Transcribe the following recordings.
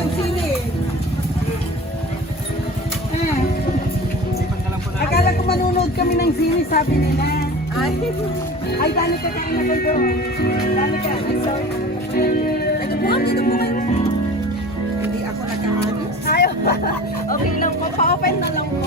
ng sili. Akala ko manonood kami ng sili, sabi nila. Ay, Danica, kain na kayo doon. Danica, I'm sorry. Ito po kayo. Hindi ako nagkaalis. Ayaw pa. Okay lang po. Pa-open na lang po.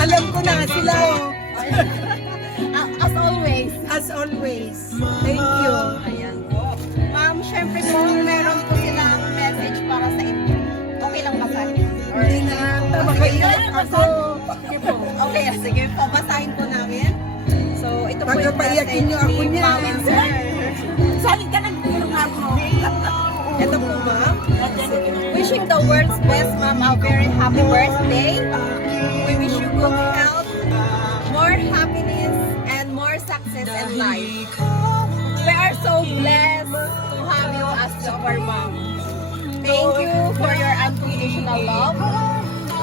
Alam ko na sila. As always. As always. Thank you. Ayan po. Ma'am, syempre po, meron po silang message para sa inyo. Okay lang basahin? Hindi na. Makaiyak ako. Sige po. Okay, sige po. Basahin po namin. So, ito po yung Pagkapaiyakin niyo ako ni niya. Ma'am and Sir. Salit ka nagtulungan mo. Ito po, ma'am. Wishing the world's best, ma'am, a very happy birthday. We wish you good health, more happiness, and more success in life. We are so blessed to have you as our mom. Thank you for your unconditional love,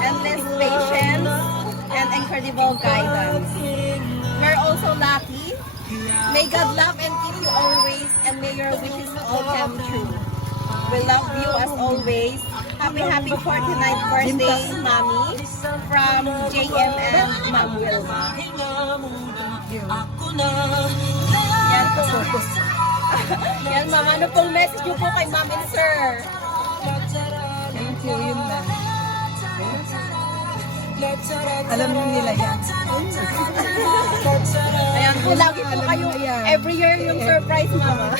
endless patience, and incredible guidance. We're also lucky. May God love and keep you always, and may your wishes all come true. We love you as always. Happy 49th birthday, Mommy, from JM and Ma'am Wilma. Yan po. Yan, Ma'am. Ano pong message niyo po kay Ma'am and Sir? Thank you. Yun lang. Alam mo nila yan. Ayan po, lagi po kayo, every year yung surprise, Mama.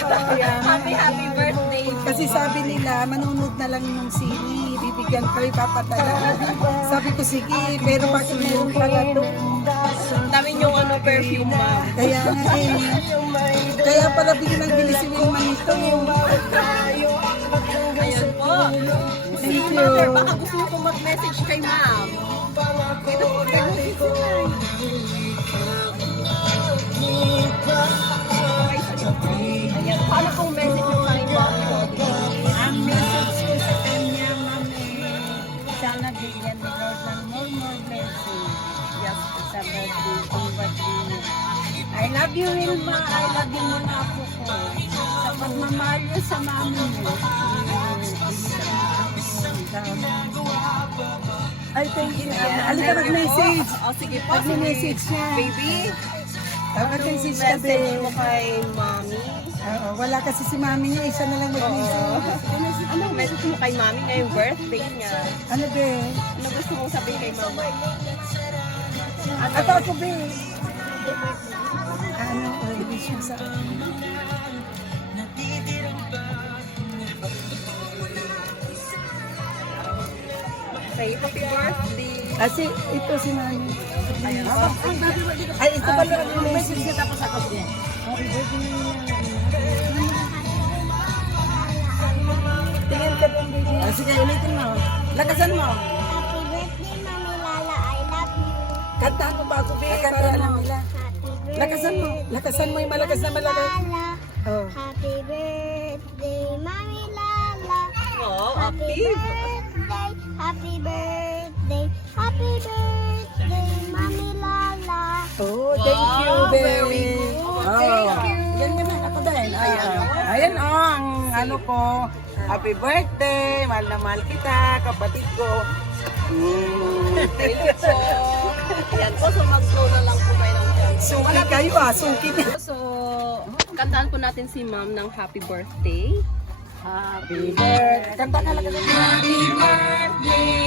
Happy birthday. Kasi sabi nila, manonood na lang ng sili, bibigyan ko, ipapatala. Sabi ko, sige, pero bakit meron pala ito? Dami yung perfume, Ma'am. Kaya nga eh. Kaya pala biglang bili si Wilma nito. Ayan po. Si Thank you. Mother, baka gusto mo pong mag-message kay Ma'am. Ito po kayo. Ayan, paano pong message yung kay Ma'am? Ang message ko sa kanya, mami, sana bigyan ni Lord ng more blessing. Yes, sa birthday, kung birthday. I love you, Wilma. I love you, mga apo ko. Sa pagmamahal niyo sa mami mo. Ay, thank you. Halika mag-message. O, sige po. Mag-message niya. Baby, Mag-message ka message din. mo kay Mami. Oo, wala kasi si mami niya, isa na lang mag-message. Anong message mo kay Mami ngayong birthday niya? Ano be? Ano gusto mong sabihin kay Mama? Ako be. Ano, wish mo sa Say happy birthday. ito si mami. Ayan. Ay, ito pala yung message niya. tapos ako po. Tingin ka doon, baby. Sige, ulitin mo. Lakasan mo. Happy birthday, Mami Lala. I love you. Kantahan mo bago, be. Para alam nila. Happy Lakasan mo. Lakasan mo yung malakas na malakas. Lala. Oh. Happy birthday, Mami Lala. Oh, Happy happy. birthday, happy birthday, happy birthday, Mami Lala. Oh, thank you, Wow, baby. very good. Oh. Thank you. Yan naman, ako din. Ayan, ang ano ko. Happy birthday. Mahal na mahal kita, kapatid ko. Thank you po. Yan po, so mag-flow na lang po kayo ng dyan. Suki kayo suki na. So, kantaan po natin si Ma'am ng happy birthday. Happy birthday. Kanta ka lang. Happy birthday